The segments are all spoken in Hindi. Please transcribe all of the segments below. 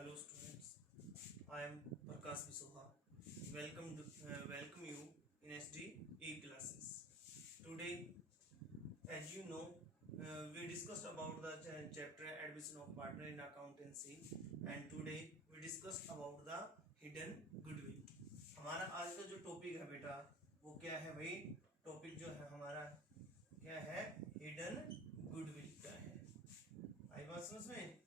Hello students, I am Prakash Visoha. Welcome you in SDE classes. Today, as you know, we discussed about the chapter admission of partner in accountancy, and today we discussed about the hidden goodwill. हमारा आज का जो टॉपिक है बेटा वो क्या है भाई? टॉपिक जो है हमारा क्या है? हिडन गुडविल का है। आई बात समझ में?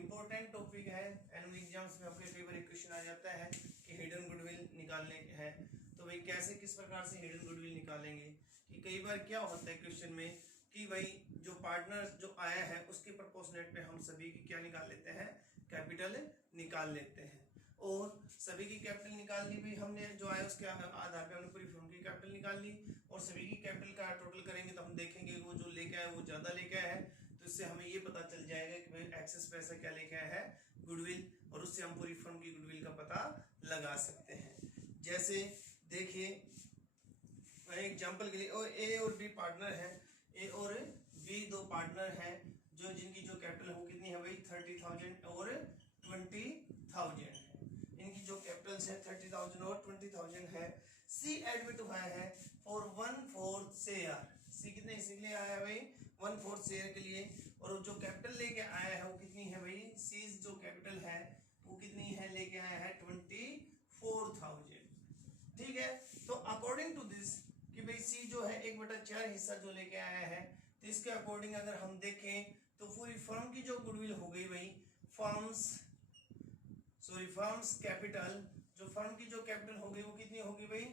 इम्पोर्टेंट टॉपिक है, एनुअल एग्जाम्स में आपके कई बार क्वेश्चन आ जाता है कि हिडन गुडविल निकालने है, तो भाई कैसे किस प्रकार से हिडन गुडविल निकालेंगे। कि कई बार क्या होता है क्वेश्चन में कि भाई जो पार्टनर जो आया है उसके प्रपोर्शनेट पे हम सभी की क्या निकाल लेते हैं? कैपिटल निकाल लेते हैं। और सभी की कैपिटल निकाल ली भाई हमने, जो आया उसके आधार पे हमने पूरी फर्म की कैपिटल निकाल ली, और सभी की कैपिटल का टोटल करेंगे तो हम देखेंगे वो जो लेके आया वो ज्यादा लेके आया है, तो इससे हमें ये पता चल जाएगा कि भाई एक्सेस पैसा क्या लेके आया है? गुडविल, और उससे हम पूरी फर्म की गुडविल का पता लगा सकते हैं। जैसे देखिए एग्जांपल के लिए, और ए और बी पार्टनर है, ए और बी दो पार्टनर हैं जो जिनकी जो कैपिटल है वो कितनी है भाई? 30,000 और 20,000 है। इनकी जो कैपिटल्स है 30,000 और 20,000 है। सी एडमिट हुआ है फॉर 1/4 शेयर। सी कितने इसीलिए आया है भाई? 1/4 शेयर के लिए। और जो कैपिटल लेके आया है वो कितनी है भाई? सी जो कैपिटल है वो कितनी है? लेके आया है 24,000। ठीक है, तो अकॉर्डिंग टू दिस कि भाई सी जो है 1/4 हिस्सा जो लेके आया है, तो इसके अकॉर्डिंग अगर हम देखें तो पूरी फर्म की जो गुडविल हो गई भाई, फर्म्स कैपिटल, जो फर्म की जो कैपिटल हो गई वो कितनी होगी भाई?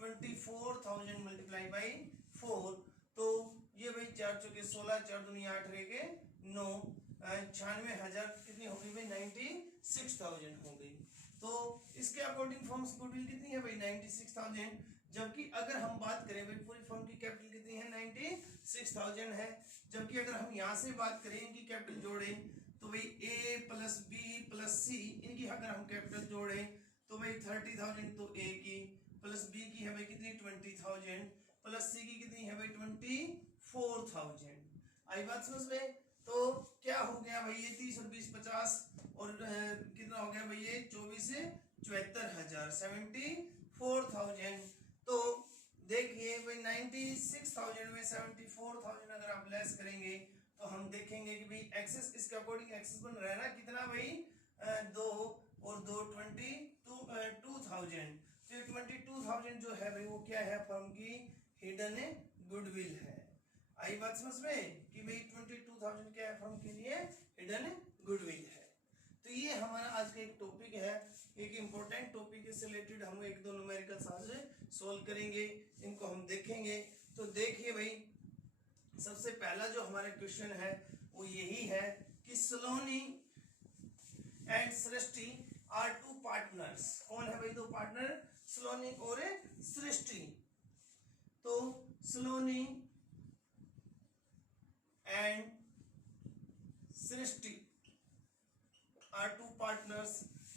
24,000 मल्टीप्लाई बाई 4, तो ये भाई 4 चौके 16, 4 दूनी 8 रह के 9, 96,000 कितनी हो गई भाई? 96,000 हो गई। तो इसके अकॉर्डिंग फर्म्स गुडविल कितनी है भाई? 96,000। जबकि अगर हम बात करें भाई पूरी फर्म की कैपिटल कितनी है? 96,000 है। जबकि अगर हम यहाँ से बात करें कि कैपिटल जोड़े तो भाई ए प्लस बी प्लस सी, इनकी अगर हम कैपिटल जोड़े तो भाई 30,000 तो ए की, प्लस बी की है भाई कितनी? 20,000, प्लस सी की कितनी है भाई? 24,000। आई बात समझ में? तो क्या हो गया भाई? ये 30 और 20 50, और कितना हो गया भाई? ये 24 से 74,000, 74,000। तो देखिए भाई 96,000 में 74,000 अगर आप लेस करेंगे तो हम देखेंगे कि भाई एक्सेस, इसके अकॉर्डिंग एक्सेस बन रहा है ना कितना भाई? 2 और 2 22,000। तो 22,000 जो है भाई वो क्या है? फर्म की हिडन गुडविल है। आई बात समझ में कि भाई 22,000 क्या है? फर्म के लिए हिडन गुडविल है। तो ये हमारा आज का एक टॉपिक है, एक इम्पोर्टेंट टॉपिक से रिलेटेड हम एक दो न्यूमेरिकल आज सोल्व करेंगे, इनको हम देखेंगे। तो देखिए भाई सबसे पहला जो हमारा क्वेश्चन है वो यही है कि Saloni and Srishti are two partners. कौन है भाई दो पार्टनर? सलोनी और सृष्टि। तो Saloni and Srishti are two partners.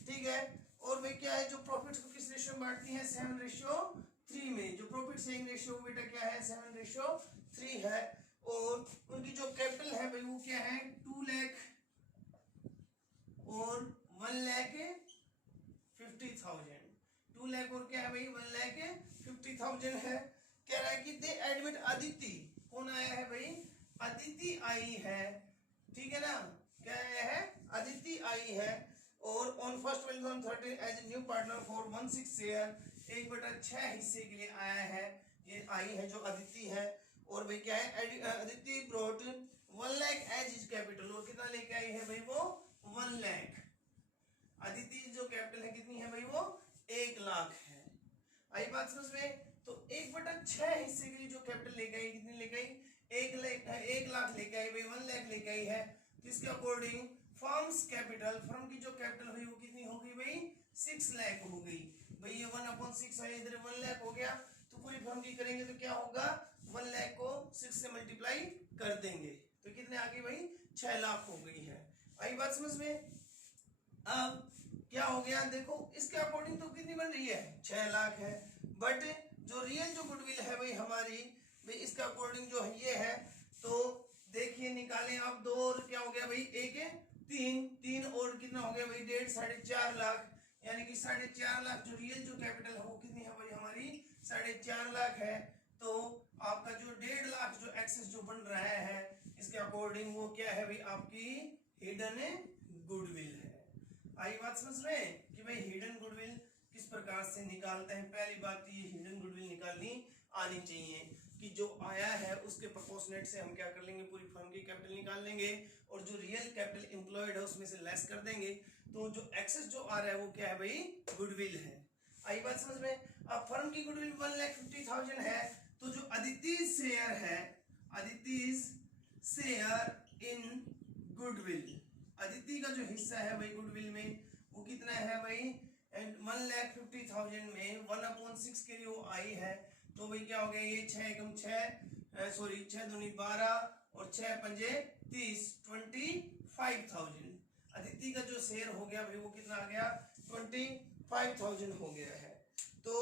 ठीक है, और भाई क्या है? जो प्रॉफिट को किस रेशियो में बांटती है? 7:3 में। जो प्रॉफिट सेविंग रेशियो बेटा क्या है? 7:3 है। और उनकी जो कैपिटल है भाई वो क्या है? 2 लाख और 1,50,000। 2 लाख और क्या है भाई? 1,50,000 है। कह रहा है कि दे एडमिट अदिति। कौन आया है भाई? अदिति आई है। ठीक है ना, क्या आया है? अदिति आई है। और on 1 January 2013 as new partner for 1/6 share, 1/6 हिस्से के लिए आया है। ये आई है जो अदिति है। और भाई क्या है? Aditi brought 1 lakh as his capital, और कितना लेके आई है भाई? वो 1 लाख। अदिति जो कैपिटल है कितनी है भाई? वो 1 लाख है। आई बात समझ में? तो 1/6 हिस्से के लिए जो कैपिटल लेके आई कितनी लेके आई? 1 लाख लेके आई भाई, 1 लाख लेके आई है। तो इसके अकॉर्डिंग फर्म्स कैपिटल, फर्म की जो कैपिटल हुई वो कितनी हो गई भाई? 6 लाख हो गई भाई। ये 1/6 है, इधर 1 लाख हो गया। तो पूरी फर्म की करेंगे तो क्या होगा? 1 लाख को 6 से मल्टीप्लाई कर देंगे तो कितने आ गई भाई? 6 लाख हो गई है। आई बात समझ में? अब क्या हो गया? देखो इसके अकॉर्डिंग तो कितनी बन रही है? 6 लाख है। बट जो रियल जो गुडविल है भाई हमारी, भाई इसका अकॉर्डिंग जो है ये है। तो देखिए निकालें आप, 2 और क्या हो गया भाई? 1 तीन तीन और कितना हो गया भाई 1.5 4.5 लाख, यानी कि 4.5 लाख जो रियल जो कैपिटल है वो कितनी है भाई हमारी 4.5 लाख है। तो आपका जो 1.5 लाख जो एक्सेस जो बन रहा है इसके अकॉर्डिंग वो क्या है भाई आपकी हिडन गुडविल है। आई बात समझ रहे हैं कि भाई हिडन गुडविल किस प्रकार से निकालते हैं। पहली बात तो ये हिडन गुडविल निकालनी आनी चाहिए कि जो आया है उसके प्रोपोर्शनेट से हम क्या कर लेंगे पूरी फर्म की कैपिटल निकाल लेंगे और जो रियल कैपिटल एम्प्लॉयड है उसमें से लेस कर देंगे। तो जो एक्सेस जो आ रहा है वो क्या है भाई गुडविल है। आई बात समझ में। अब फर्म की गुडविल 1,50,000 है तो जो अदिति शेयर है, Aditi share in goodwill, Aditi का जो हिस्सा है भाई गुडविल में वो कितना है भाई 1,50,000 में 1/6 के लिए वो आई है। तो भाई क्या हो गया ये 6 एकम 6 सॉरी 6 दूनी 12 और 6 पंजे 30 25,000। अदिति का जो शेयर हो गया भाई वो कितना आ गया 25,000 हो गया है। तो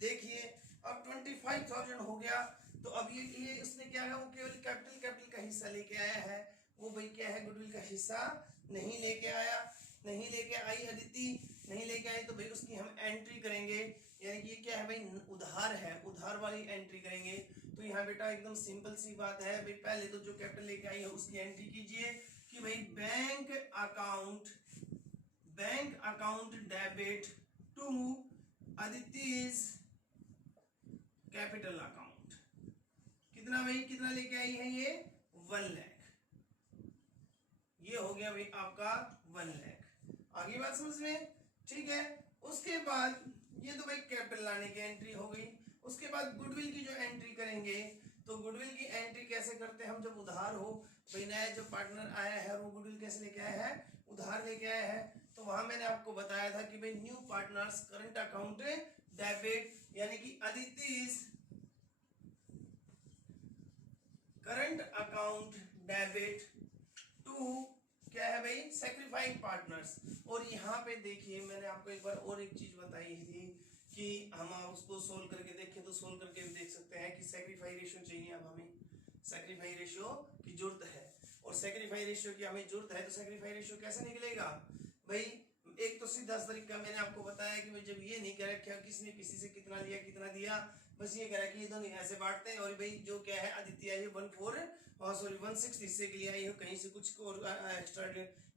देखिए अब 25,000 हो गया तो अब ये उसने क्या है वो केवल कैपिटल का हिस्सा लेके आया है, वो भाई क्या है गुडविल का हिस्सा नहीं लेके आया, नहीं लेके आई अदिति, नहीं लेके आई तो भाई उसकी हम एंट्री करेंगे, यानी कि ये क्या है भाई उधार है, उधार वाली एंट्री करेंगे। तो यहाँ बेटा एकदम सिंपल सी बात है भाई पहले तो जो कैपिटल लेके आई है उसकी एंट्री कीजिए कि भाई बैंक अकाउंट डेबिट टू अदिति's कैपिटल अकाउंट। कितना भाई कितना लेके आई है ये 1 लाख, ये हो गया भाई आपका 1 लाख। आगे बात समझ में ठीक है। उसके बाद ये तो भाई कैपिटल लाने की एंट्री हो गई। उसके बाद गुडविल की जो एंट्री करेंगे तो गुडविल की एंट्री कैसे करते हैं हम जब उधार हो भाई नया जो पार्टनर आया है वो गुडविल कैसे लेके आया है उधार लेके आया है। तो वहां मैंने आपको बताया था कि भाई new partners current account debit, यानी कि अदिति's करंट अकाउंट डेबिट टू क्या है भाई सैक्रिफाइंग पार्टनर्स। और यहाँ पे देखिए मैंने आपको एक बार और एक चीज बताई थी कि हम उसको सोल्व करके देखें तो सोल्व करके भी देख सकते हैं कि सैक्रिफाई रेशियो चाहिए। अब हमें सैक्रिफाई रेशियो की जरूरत है और सैक्रिफाई रेशियो की हमें जरूरत है तो सैक्रिफाई रेशियो कैसे निकलेगा भाई। एक तो सीधा तरीका मैंने आपको बताया कि भाई जब ये नहीं कह रखा किसने किसी से कितना लिया कितना दिया, बस ये कह रहा कि ये दोनों ऐसे बांटते हैं और भाई जो क्या है आदित्य है 1/6 हिस्से के लिए आई है, कहीं से कुछ और एक्स्ट्रा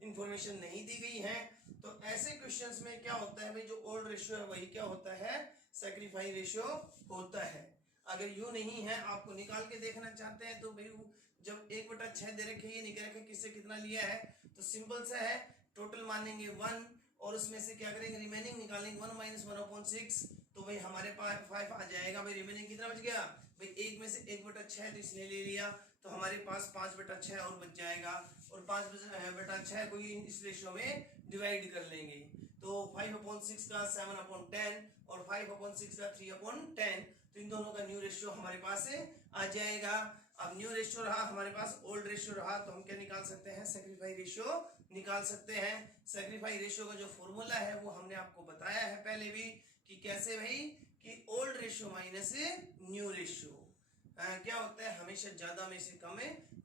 इंफॉर्मेशन नहीं दी गई है। तो ऐसे क्वेश्चंस में क्या होता है भाई जो ओल्ड रेशियो है वही क्या होता है सैक्रिफाई रेशियो होता है। अगर यू नहीं है आपको निकाल के देखना चाहते हैं तो भाई जब 1/6 दे रखे ये नहीं कह रखे किससे कितना लिया है तो सिंपल सा है टोटल मानेंगे 1 और उसमें से क्या करेंगे रिमेनिंग निकालेंगे 1 - 1/6 तो भाई हमारे पास 5 आ जाएगा। भाई रिमेनिंग कितना बच गया भाई 1 में से 1/6 तो इसने ले लिया तो हमारे पास 5/6 और बच जाएगा और 5/6 को इस रेशियो में डिवाइड कर लेंगे तो 5/6 का 7/10 और 5/6 का 3/10 तो इन दोनों का न्यू रेशियो हमारे पास आ जाएगा। अब न्यू रेशियो रहा हमारे पास ओल्ड रेशियो रहा तो हम क्या निकाल सकते हैं सैक्रिफाई रेशियो निकाल सकते हैं। सैक्रिफाई रेशियो का जो फॉर्मूला है वो हमने आपको बताया है पहले भी कि कैसे भाई कि old ratio minus new ratio क्या होता है हमेशा ज्यादा में से कम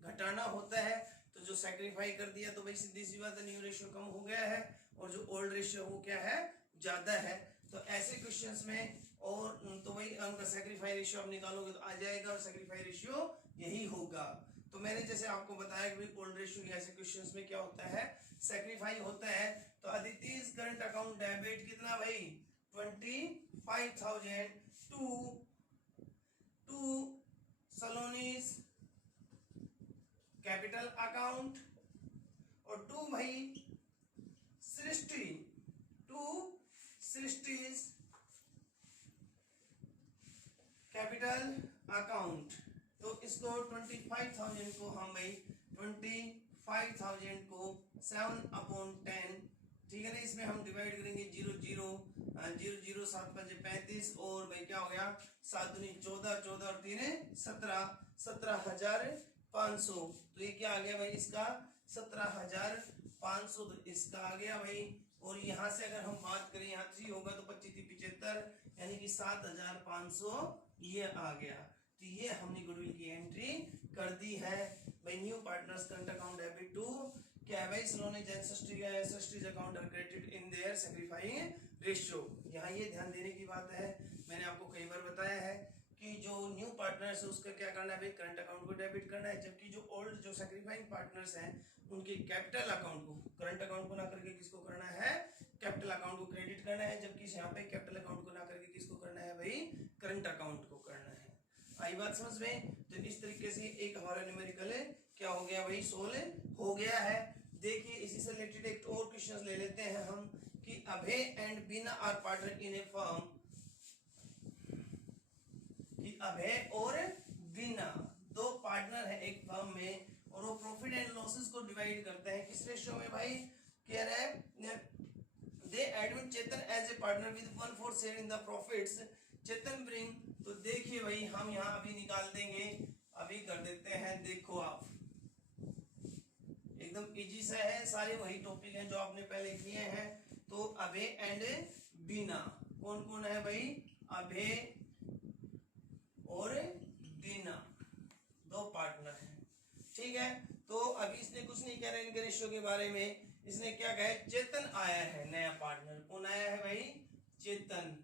घटाना होता है। तो जो सैक्रिफाई कर दिया तो भाई सीधी सी बात है न्यू रेशियो कम हो गया है और जो ओल्ड रेशियो वो क्या है ज्यादा है। तो ऐसे क्वेश्चंस में और तो भाई उनका सैक्रिफाई रेशियो आप निकालोगे तो आ जाएगा और सैक्रिफाई रेशियो यही होगा। तो मैंने जैसे आपको बताया कि भाई ओल्ड रेशियो ऐसे क्वेश्चंस में क्या होता है सैक्रिफाई होता है। तो अदिति's करंट अकाउंट डेबिट कितना भाई 25,000 टू सलोनी's कैपिटल अकाउंट और टू भाई सृष्टि's कैपिटल अकाउंट। तो इसको 25,000 को हम भाई 25,000 को 7/10 ठीक है ना इसमें हम डिवाइड करेंगे 0 0 0 0 7 5 35 और भाई क्या हो गया 7 दूनी 14 14 और 3 17 17,500 तो ये क्या आ गया भाई इसका 17,500 तो इसका आ गया भाई। और यहाँ से अगर हम बात करें यहाँ 3 होगा तो 25 75 यानी कि 7,500 ये आ गया। तो ये हमने गुडविल की एंट्री कर दी है भाई new partners current account debit to क्या है भाई Saloni's and Srishti's account are credited in their sacrificing ratio. यहाँ ये ध्यान देने की बात है, मैंने आपको कई बार बताया है कि जो न्यू पार्टनर्स है उसका क्या करना है भाई, करंट अकाउंट को डेबिट करना है, जबकि जो ओल्ड जो सैक्रिफाइंग पार्टनर्स हैं उनके कैपिटल अकाउंट को, करंट अकाउंट को ना करके किसको करना है, कैपिटल अकाउंट को क्रेडिट करना है, जबकि यहाँ पे कैपिटल अकाउंट को ना करके किसको करना है भाई, करंट अकाउंट को करना है। आई बात समझ में? तो इस तरीके से एक हमारा न्यूमेरिकल क्या हो गया भाई, सोल्व हो गया है। देखिए इसी से रिलेटेड एक और क्वेश्चन ले लेते हैं हम कि Abhay and Beena are partner in a firm, कि अभय और बीना दो पार्टनर है एक फर्म में और वो प्रॉफिट एंड लॉसेस को डिवाइड करते हैं किस रेशियो में भाई, कह रहा है they admit Chetan as a partner with 1/4 share in the profits, Chetan bring, तो देखिए भाई हम यहाँ अभी निकाल देंगे, अभी कर देते हैं, देखो आप एकदम इजी सा है, सारे वही टॉपिक हैं जो आपने पहले किए हैं। तो अभय एंड बीना कौन कौन है भाई, अभय और बीना दो पार्टनर हैं, ठीक है। तो अभी इसने कुछ नहीं कह रहा इनके रेशियो के बारे में, इसने क्या कहा है, चेतन आया है नया पार्टनर, कौन आया है भाई, चेतन,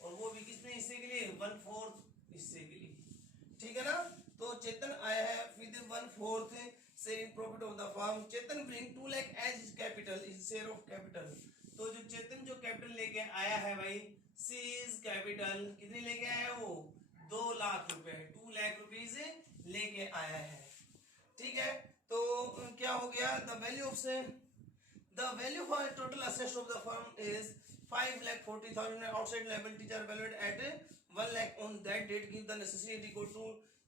और वो भी किसने हिस्से के लिए, 1/4 हिस्से के लिए, ठीक है ना। तो चेतन आया है with 1/4 share in profit of the firm, Chetan bring 2 lakh as capital, his share of capital, तो जो चेतन जो कैपिटल लेके आया है भाई, सीज कैपिटल कितनी लेके आया है वो, 2 लाख रुपए, 2 लाख रुपीज लेके आया है, ठीक है। तो क्या हो गया, the value for total assets of the firm is 5,40,000 outside liabilities are valued at 1 lakh on that date, give the necessary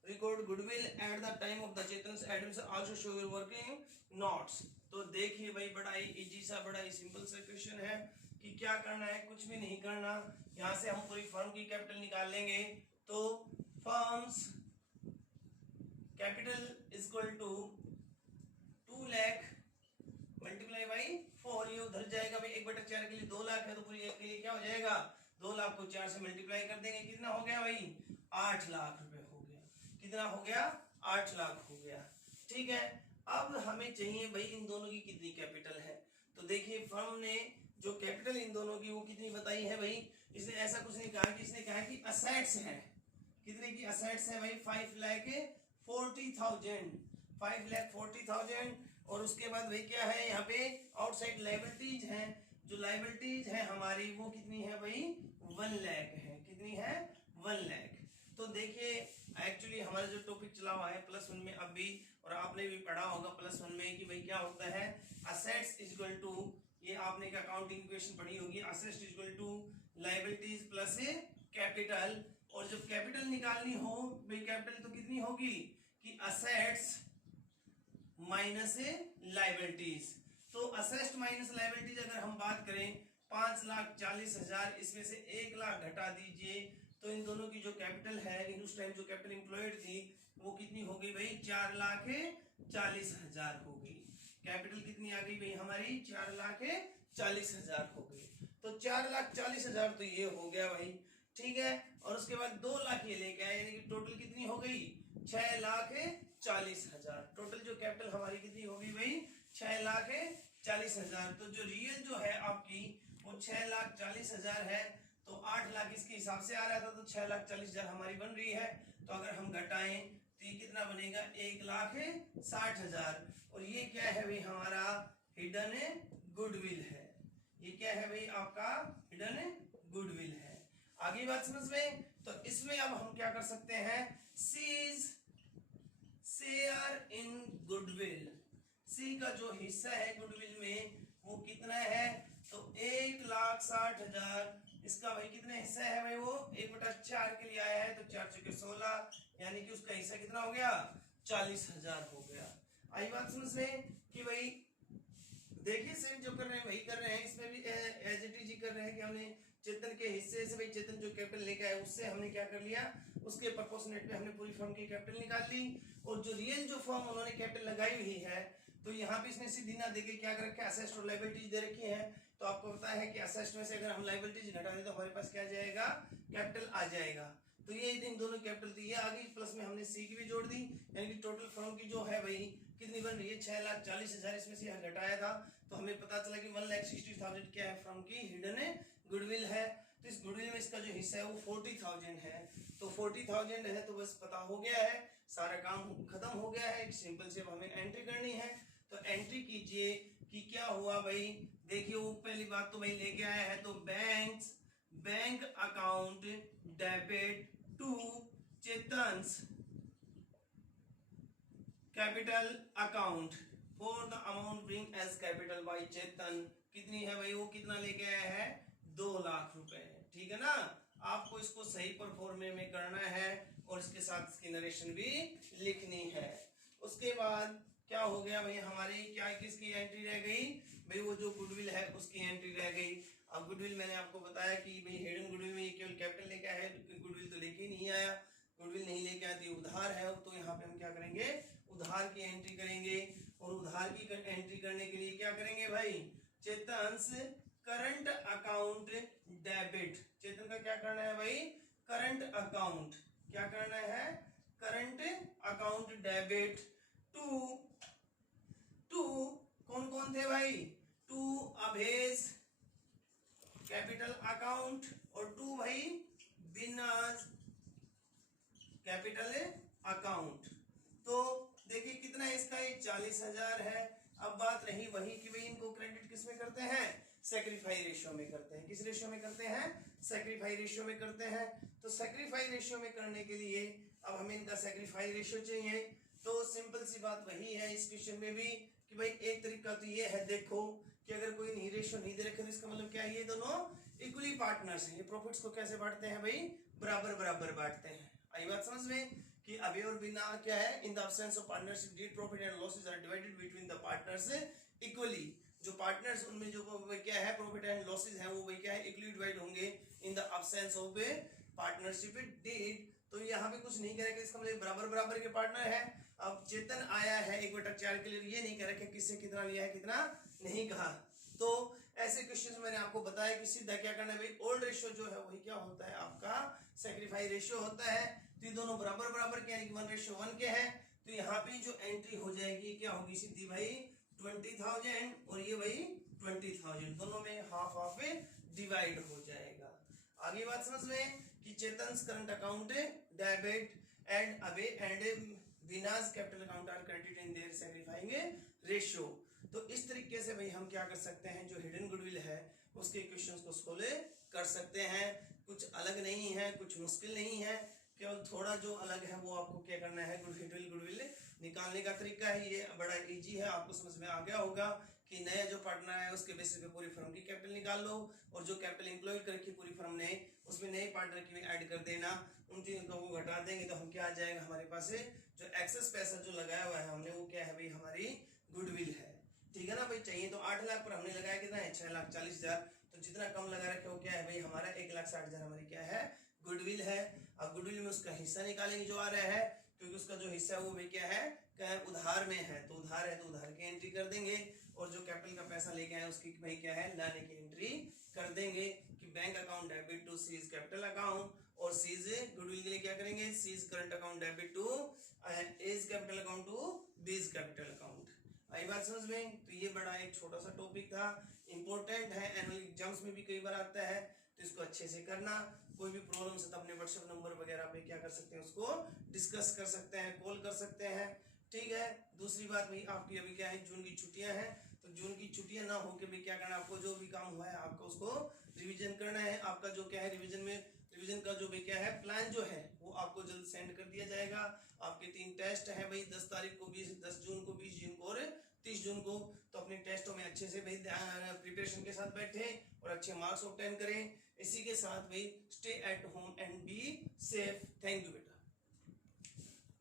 record goodwill at the time of the Chetan's admission, also show your working notes। तो देखिए भाई बड़ा ही इजी सा, बड़ा ही सिंपल सा क्वेश्चन है कि क्या करना है, कुछ भी नहीं करना, यहाँ से हम पूरी फर्म की कैपिटल निकाल लेंगे, तो firm's capital is equal to 2 lakh multiply by 4, ये उधर जाएगा भाई, 1/4 के लिए 2 लाख है, तो पूरी एक के लिए क्या हो जाएगा, 2 लाख को 4 से मल्टीप्लाई कर देंगे, कितना हो गया भाई, 8 लाख रुपए हो गया, कितना हो गया, 8 लाख हो गया, ठीक है। अब हमें चाहिए भाई इन दोनों की कितनी कैपिटल है, तो देखिए फर्म ने जो कैपिटल इन दोनों की वो कितनी बताई है भाई, इसने ऐसा कुछ नहीं कहा कि, इसने कहा कि असेट्स हैं, कितने की असेट्स है भाई, 5,40,000, 5,40,000, और उसके बाद भाई क्या है यहाँ पे आउटसाइड लायबिलिटीज हैं, जो लायबिलिटीज है हमारी वो कितनी है भाई, 1 लाख है, कितनी है, 1 लाख। तो देखिए एक्चुअली हमारा जो टॉपिक चला हुआ है +1 में अब भी, और आपने भी पढ़ा होगा +1 में कि भाई क्या होता है, असेट्स इज इक्वल टू, ये आपने एक अकाउंटिंग इक्वेशन पढ़ी होगी, assets is equal to liabilities plus capital, और जब कैपिटल निकालनी हो भाई, कैपिटल तो कितनी होगी कि असेट्स माइनस लायबिलिटीज, तो असेट्स माइनस लायबिलिटीज अगर हम बात करें 5,40,000, इसमें से 1 लाख घटा दीजिए, तो इन दोनों की जो कैपिटल है, इन उस टाइम जो कैपिटल एम्प्लॉयड थी वो कितनी हो गई भाई, 4,40,000 हो गई, कैपिटल कितनी आ गई भाई हमारी, 4,40,000 हो गई, तो 4,40,000 तो ये हो गया भाई, ठीक है। और उसके बाद 2 लाख ये लेके आए, यानी कि टोटल कितनी हो गई, 6,40,000, टोटल जो कैपिटल हमारी कितनी होगी भाई, 6,40,000, तो जो रियल जो है आपकी वो 6,40,000 है, तो 8 लाख इसके हिसाब से आ रहा था, तो 6,40,000 हमारी बन रही है, तो अगर हम घटाएं तो ये कितना बनेगा, 1,60,000, और ये क्या है भाई हमारा हिडन गुडविल है, ये क्या है भाई आपका हिडन गुडविल है। आगे बात समझ में, तो इसमें अब हम क्या कर सकते हैं, सीज शेयर इन गुडविल, सी का जो हिस्सा है गुडविल में वो कितना है, तो 1,60,000, इसका भाई कितने हिस्सा है भाई, वो 1/4 के लिए आया है, तो 4 × 16, यानी कि उसका हिस्सा कितना हो गया, 40,000 हो गया। आई बात समझ में कि भाई देखिए सेम जो कर रहे हैं वही कर रहे हैं, इसमें भी एज इट इज कर रहे हैं कि हमने चेतन के हिस्से से भाई चेतन जो कैपिटल लेके आया उससे हमने क्या कर लिया, उसके प्रोपोर्शनेट पे हमने पूरी फर्म की कैपिटल निकाल ली, और जो रियल जो फर्म उन्होंने कैपिटल लगाई हुई है, तो यहाँ पे इसने सीधी ना देके क्या कर रखा है, असेट्स और लायबिलिटीज दे रखी है, तो आपको पता है कि असेट्स में से अगर हम लायबिलिटीज घटा दें तो हमारे पास क्या जाएगा, कैपिटल आ जाएगा, तो ये इन दोनों कैपिटल थी, ये आ गई, प्लस में हमने सी की भी जोड़ दी, यानी कि टोटल फर्म की जो है भाई कितनी बन रही है 6,40,000, इसमें से घटाया था तो हमें पता चला कि 1,60,000 क्या है फ्रॉम की हिडन गुडविल है। तो इस गुडविल में इसका जो हिस्सा है वो 40,000 है, तो 40,000 है तो बस पता हो गया है, सारा काम खत्म हो गया है। एक सिंपल से हमें एंट्री करनी है, तो एंट्री कीजिए कि क्या हुआ भाई। देखिए वो पहली बात तो भाई लेके आया है, तो bank account debit to Chetan's capital account for the amount bring as capital by Chetan. कितनी है भाई, वो कितना लेके आया है 2 लाख रुपए। ठीक है ना, आपको इसको सही पर फॉर्मे में करना है और इसके साथ इसकी नरेशन भी लिखनी है। उसके बाद क्या हो गया भाई, हमारी क्या किसकी एंट्री रह गई भाई, वो जो गुडविल है उसकी एंट्री रह गई। अब गुडविल मैंने आपको बताया कि भाई हिडन गुडविल में केवल कैपिटल लेके आया है, गुडविल तो लेके नहीं आया, गुडविल नहीं लेके आती, उधार है। तो यहाँ पे हम क्या करेंगे, उधार की एंट्री करेंगे। और उधार की एंट्री करने के लिए क्या करेंगे भाई, चेतन्स करंट अकाउंट डेबिट। चेतन का क्या करना है भाई, करंट अकाउंट, क्या करना है, करंट अकाउंट डेबिट टू कौन कौन थे भाई, टू अभेज कैपिटल अकाउंट और टू भाई बिनाज कैपिटल अकाउंट। तो देखिए कितना है इसका, ये 40,000 है। अब बात रही वही कि भाई इनको क्रेडिट किस में करते हैं, सैक्रिफाई रेशियो में करते हैं। किस रेशियो में करते हैं, सैक्रिफाई रेशियो में करते हैं। तो सैक्रिफाई रेशियो में करने के लिए अब हमें इनका सैक्रिफाई रेशियो चाहिए। तो सिंपल सी बात वही है इस क्वेश्चन में भी कि भाई एक तरीका तो ये है, देखो कि अगर कोई नहीं रेशियो नहीं दे रखे तो इसका मतलब क्या है, ये दोनों इक्वली पार्टनर्स हैं। ये प्रॉफिट्स को कैसे बांटते हैं भाई, बराबर बराबर बांटते हैं। आई बात समझ में कि अभी और बिना क्या है, in the absence of partnership deed profit and losses are divided between the partners equally. जो पार्टनर्स उनमें जो क्या है प्रॉफिट एंड लॉसेस हैं वो क्या है इक्वली डिवाइड होंगे in the absence of partnership deed. तो यहाँ पे कुछ नहीं कह रहा कि इसका मतलब बराबर बराबर के पार्टनर है। अब चेतन आया है 1/4 के लिए, ये नहीं कह रहा कि किससे कितना लिया है कितना नहीं कहा। तो ऐसे क्वेश्चंस मैंने आपको बताया कि सीधा क्या करना है भाई, ओल्ड रेशियो जो है वही क्या होता है आपका सैक्रिफाई रेशियो होता है। तो ये दोनों बराबर बराबर के यानी कि 1:1 के हैं। तो यहाँ पे जो एंट्री हो जाएगी क्या होगी सीधी भाई 20,000 और ये भाई 20,000, दोनों में हाफ हाफ डिवाइड हो जाएगा। आगे बात समझ में कि Chetan's current account debit and Abhay and Beena's capital account are credit in their sacrificing ratio. तो इस तरीके से भाई हम क्या कर सकते हैं, जो हिडन गुडविल है उसके क्वेश्चंस को सोल्व कर सकते हैं। कुछ अलग नहीं है, कुछ मुश्किल नहीं है, केवल थोड़ा जो अलग है वो आपको क्या करना है, गुडविल निकालने का तरीका है। ये बड़ा इजी है, आपको समझ में आ गया होगा कि नया जो पार्टनर है उसके बेसिस पे पूरी फर्म की कैपिटल निकाल लो और जो कैपिटल इंप्लॉय करके पूरी फर्म ने उसमें नए पार्टनर की भी ऐड कर देना। उन तीनों को घटा देंगे तो हम क्या आ जाएगा, हमारे पास जो एक्सेस पैसा जो लगाया हुआ है हमने वो क्या है भाई, हमारी गुडविल है। ठीक है ना भाई, चाहिए तो 8 लाख पर हमने लगाया कितना है 6,40,000। तो जितना कम लगा रखे हो क्या है भाई, हमारा 1,60,000 हमारी क्या है गुडविल है। अब गुडविल में उसका हिस्सा निकालेंगे जो आ रहा है, क्योंकि उसका जो हिस्सा है वो भी क्या है उधार में है। तो उधार है तो उधार की एंट्री कर देंगे और जो कैपिटल का पैसा लेके आए उसकी भाई क्या है लाने की एंट्री कर देंगे कि bank account debit to C's capital account और सीज गुडविल के लिए क्या करेंगे, C's current account debit to A's capital account to B's capital account. आई बात समझ में। तो ये बड़ा एक छोटा सा टॉपिक था, इंपॉर्टेंट है, एनुअल एग्जाम्स में भी कई बार आता है, तो इसको अच्छे से करना। कोई भी प्रॉब्लम है तो अपने व्हाट्सएप नंबर वगैरह पे क्या कर सकते हैं, उसको डिस्कस कर सकते हैं, कॉल कर सकते हैं। ठीक है। दूसरी बात भाई आपकी अभी क्या है, जून की छुट्टियां हैं, तो जून की छुट्टियां ना होकर भी क्या करना, आपको जो भी काम हुआ है आपको उसको रिवीजन करना है। आपका जो क्या है रिवीजन का जो भी क्या है प्लान जो है वो आपको जल्द सेंड कर दिया जाएगा। आपके 3 टेस्ट है भाई, 10 तारीख को 10 जून को, 20 जून को और 30 जून को। तो अपने टेस्टों में अच्छे से भाई प्रिपरेशन के साथ बैठे और अच्छे मार्क्स ऑब्टेन करें। इसी के साथ भाई stay at home and be safe. Thank you बेटा।